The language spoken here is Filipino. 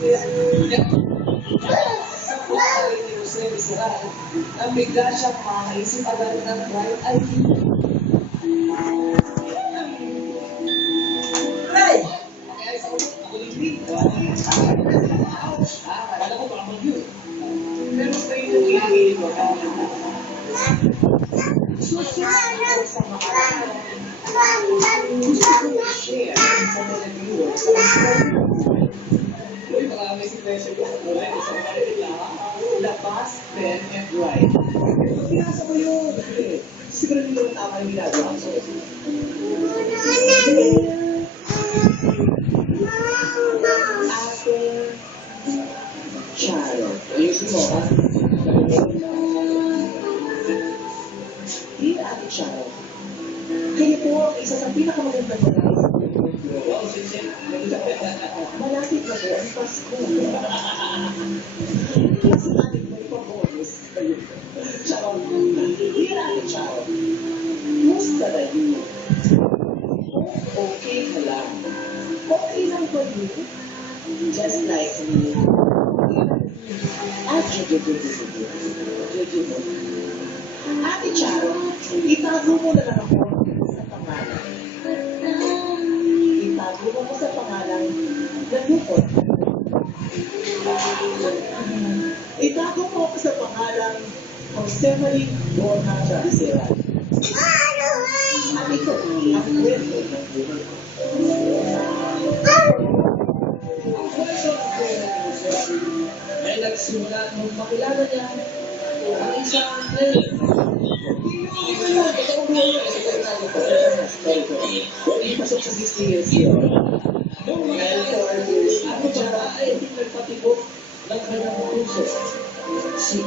Sa puso ni Jose Rizal, ang bigla siyang makaisip agad ng bright idea. Ay! Kaya sa ulo, ako hindi. Kala ko baka mag-yun. Pero sa iyo, hindi ko. Susunod ko sa makaraan. Gusto ko i-share sa mga viewers uy, baka may situation ko. Wala, gusto ko makinig labas, then, and right. Pag pinasa ko yun, siguro hindi naman tama yung ginagawa ko. Ate Sharon. Ayusin mo, ha? Dear Ate Sharon, kayo po ang isa sa pinakamagandang babae sa mundo. Wow, sincere. Malapit na po ang Pasko. Mas natin may pabonus. Sharon, dear Ate Sharon, musta na yun? Okay ka lang? Okay lang ba yun? Just like me. At Ate Charo, itago mo na lang ako sa pangalan. Itago mo ko sa pangalan na Lupot. Itago mo ko sa pangalan Jose Marie Borja Becerra. At ito, ang kwento ng buhay. Ang kwento ng buhay ni Jose ay nagsimula nung makilala niya ang isang hindi pasok sa 60 years yun. Noong mga 4 years, ako tsaka ay hindi nagpatibok ng kanyang puso. Si